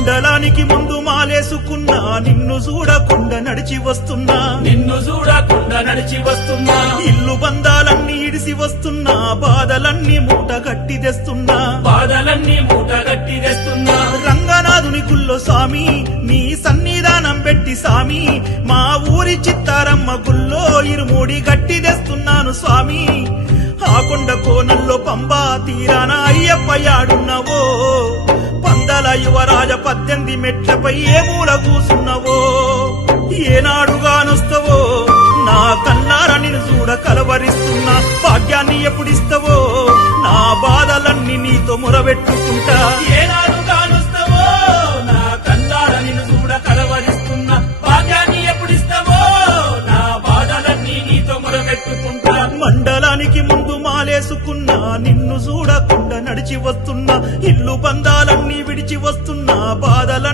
మండలానికి ముందు మాలేసుకున్నా నిన్ను చూడకుండా నడిచి వస్తున్నా ఇల్లు బంధాలన్నీ ఇడిసి వస్తున్నా బాధలన్నీ మూట గట్టి తెస్తున్నా రంగనాథుని గుల్లో స్వామి నీ సన్నిధానం పెట్టి స్వామి మా ఊరి చిత్తారమ్మ గుల్లో ఇరుమూడి గట్టి తెస్తున్నాను స్వామి ఆ కొండ కోనల్లో పంబా తీరాన అయ్యప్ప యాడున్నవో పందల యువరాజ 18 మెట్లపై ఏ మూల కూసున్నవో ఏనాడుగానొస్తవో నా కన్నార నిన్ను చూడ కలవరిస్తున్నా భాగ్యాన్ని ఎప్పుడిస్తవో నా బాధలన్నీ నీతో మొరబెట్టుకుంటా ఏనాడుగానొస్తవో నా కన్నార నిన్ను చూడ కలవరిస్తున్నా భాగ్యాన్ని ఎప్పుడిస్తవో నా బాధలన్నీ నీతో మొరబెట్టుకుంటా మండలానికి ముందు మాలేసుకున్నా నిన్ను చూడకుండా నడిచి వస్తున్నా ఇల్లు బంధాలన్నీ విడిచి వస్తున్నా బాధల